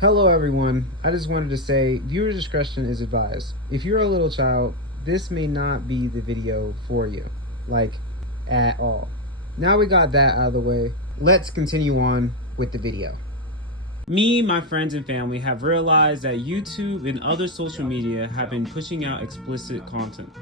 Hello everyone, I just wanted to say viewer discretion is advised. If you're a little child, this may not be the video for you, like at all. Now we got that out of the way, let's continue on with the video. Me, my friends, and family have realized that YouTube and other social media have been pushing out explicit content.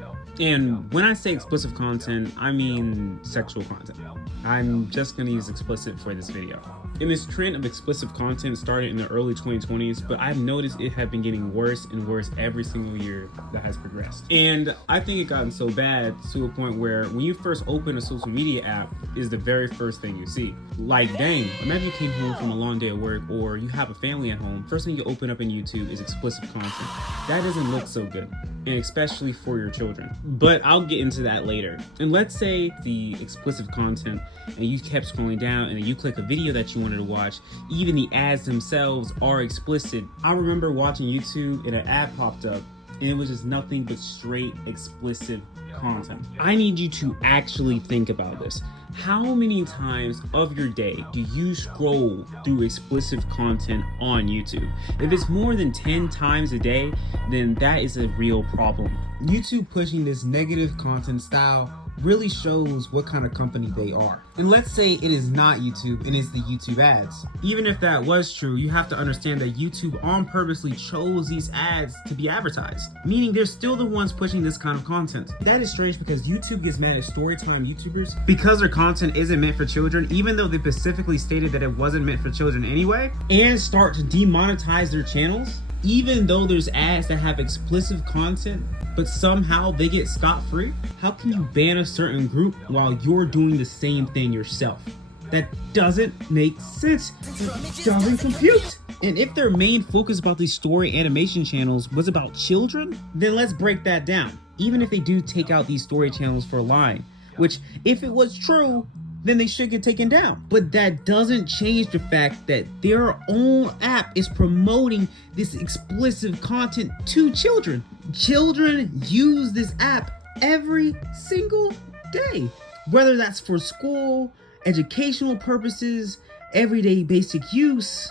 And when I say explicit content, I mean sexual content. I'm just going to use explicit for this video. And this trend of explicit content started in the early 2020s, but I've noticed it had been getting worse and worse every single year that has progressed. And I think it gotten so bad to a point where when you first open a social media app, is the very first thing you see. Like, dang, imagine you came home from a long day of work, or you have a family at home, first thing you open up in YouTube is explicit content. That doesn't look so good, and especially for your children. But I'll get into that later. And let's say the explicit content, and you kept scrolling down, and you click a video that you wanted to watch, even the ads themselves are explicit. I remember watching YouTube and an ad popped up, and it was just nothing but straight explicit content. I need you to actually think about this. How many times of your day do you scroll through explicit content on YouTube? If it's more than 10 times a day, then that is a real problem. YouTube pushing this negative content style really shows what kind of company they are. And let's say it is not YouTube and it's the YouTube ads. Even if that was true, you have to understand that YouTube on purposely chose these ads to be advertised, meaning they're still the ones pushing this kind of content. That is strange because YouTube gets mad at storytime YouTubers because their content isn't meant for children, even though they specifically stated that it wasn't meant for children anyway, and start to demonetize their channels, even though there's ads that have explicit content, but somehow they get scot-free. How can you ban a certain group while you're doing the same thing yourself? That doesn't make sense. It doesn't compute. And if their main focus about these story animation channels was about children, then let's break that down. Even if they do take out these story channels for lying, which if it was true, then they should get taken down. But that doesn't change the fact that their own app is promoting this explicit content to children. Children use this app every single day, whether that's for school, educational purposes, everyday basic use.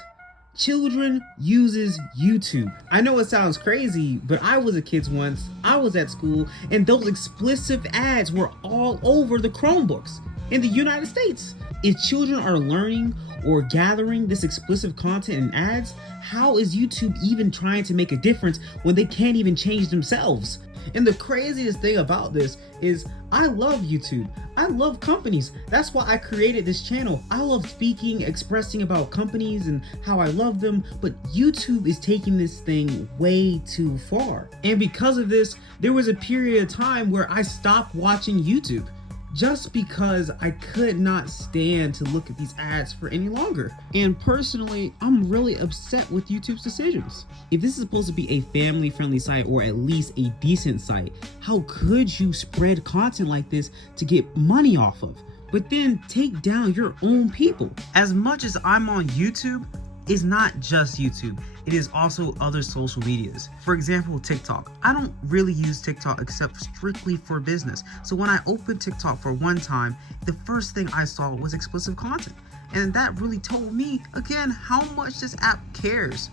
Children uses YouTube. I know it sounds crazy, but I was a kid once, I was at school, and those explicit ads were all over the Chromebooks in the United States. If children are learning or gathering this explicit content and ads, how is YouTube even trying to make a difference when they can't even change themselves? And the craziest thing about this is I love YouTube. I love companies. That's why I created this channel. I love speaking, expressing about companies and how I love them, but YouTube is taking this thing way too far. And because of this, there was a period of time where I stopped watching YouTube, just because I could not stand to look at these ads for any longer. And personally, I'm really upset with YouTube's decisions. If this is supposed to be a family-friendly site, or at least a decent site, how could you spread content like this to get money off of, but then take down your own people? As much as I'm on YouTube, it's not just YouTube, it is also other social medias. For example, TikTok. I don't really use TikTok except strictly for business. So when I opened TikTok for one time, the first thing I saw was explicit content. And that really told me, again, how much this app cares.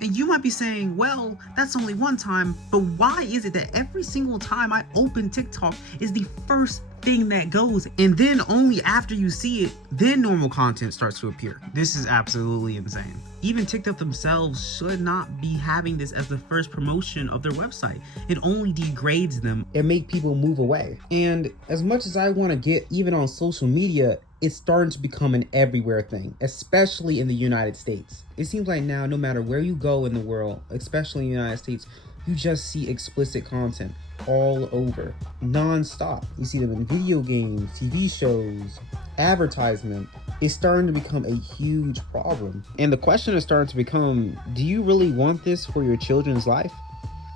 And you might be saying, well, that's only one time, but why is it that every single time I open TikTok is the first thing that goes, and then only after you see it, then normal content starts to appear? This is absolutely insane. Even TikTok themselves should not be having this as the first promotion of their website. It only degrades them and make people move away. And as much as I want to get even on social media, it's starting to become an everywhere thing, especially in the United States. It seems like now, no matter where you go in the world, especially in the United States, you just see explicit content all over, non-stop. You see them in video games, TV shows, advertisement. It's starting to become a huge problem. And the question is starting to become, do you really want this for your children's life?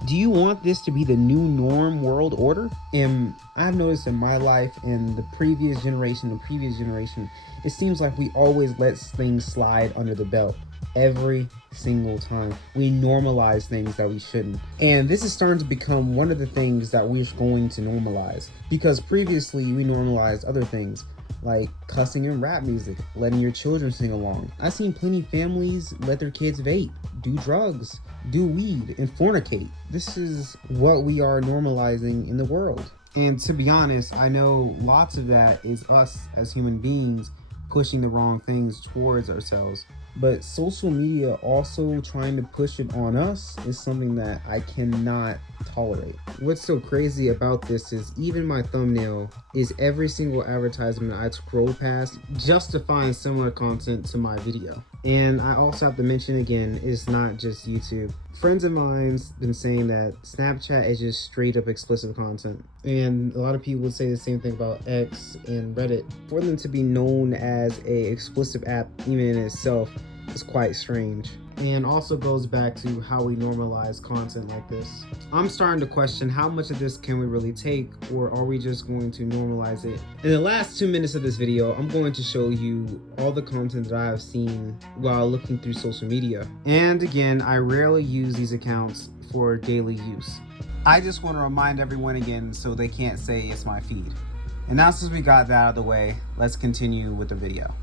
Do you want this to be the new norm world order? And I've noticed in my life, in the previous generation, it seems like we always let things slide under the belt. Every single time we normalize things that we shouldn't. And this is starting to become one of the things that we're going to normalize, because previously we normalized other things. like cussing in rap music, letting your children sing along. I've seen plenty of families let their kids vape, do drugs, do weed, and fornicate. This is what we are normalizing in the world. And to be honest, I know lots of that is us as human beings pushing the wrong things towards ourselves. But social media also trying to push it on us is something that I cannot tolerate. What's so crazy about this is even my thumbnail is every single advertisement I scroll past just to find similar content to my video. And I also have to mention again, it's not just YouTube. Friends of mine's been saying that Snapchat is just straight up explicit content. And a lot of people would say the same thing about X and Reddit. For them to be known as a explicit app even in itself is quite strange. And also goes back to how we normalize content like this. I'm starting to question how much of this can we really take, or are we just going to normalize it? In the last 2 minutes of this video, I'm going to show you all the content that I have seen while looking through social media. And again, I rarely use these accounts for daily use. I just want to remind everyone again so they can't say it's my feed. And now since we got that out of the way, let's continue with the video.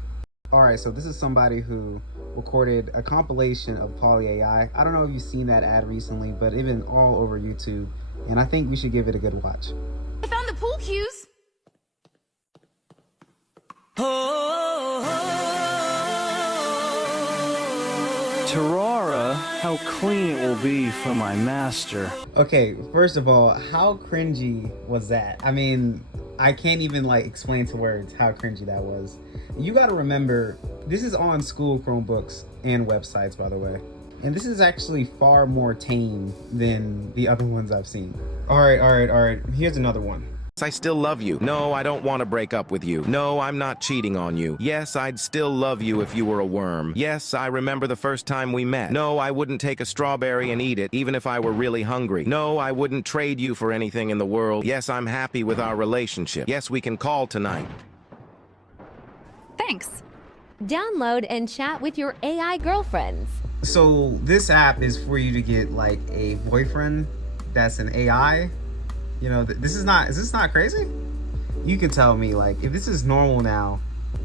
Alright, so this is somebody who recorded a compilation of Poly AI. I don't know if you've seen that ad recently, but it's been all over YouTube, and I think we should give it a good watch. I found the pool cues. Tarara, how clean it will be for my master. Okay, first of all, how cringy was that? I mean, I can't even like explain to words how cringy that was. You gotta remember, this is on school Chromebooks and websites, by the way. And this is actually far more tame than the other ones I've seen. All right. Here's another one. I still love you. No, I don't want to break up with you. No, I'm not cheating on you. Yes, I'd still love you if you were a worm. Yes, I remember the first time we met. No, I wouldn't take a strawberry and eat it, even if I were really hungry. No, I wouldn't trade you for anything in the world. Yes, I'm happy with our relationship. Yes, we can call tonight. Thanks. Download and chat with your AI girlfriends. So this app is for you to get like a boyfriend that's an AI. You know, is this not crazy? You can tell me, like, if this is normal now,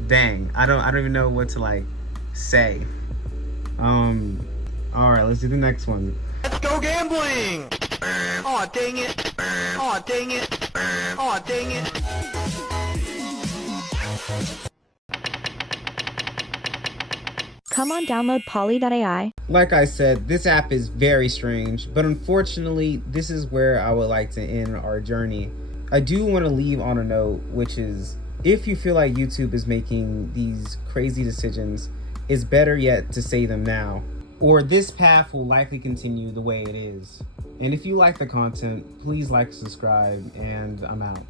dang, I don't even know what to like say. All right, let's do the next one. Let's go gambling! Aw, dang it! Aw, dang it! Aw, dang it! Come on, download poly.ai. Like I said, this app is very strange, but unfortunately, this is where I would like to end our journey. I do want to leave on a note, which is, if you feel like YouTube is making these crazy decisions, it's better yet to say them now, or this path will likely continue the way it is. And if you like the content, please like, subscribe, and I'm out.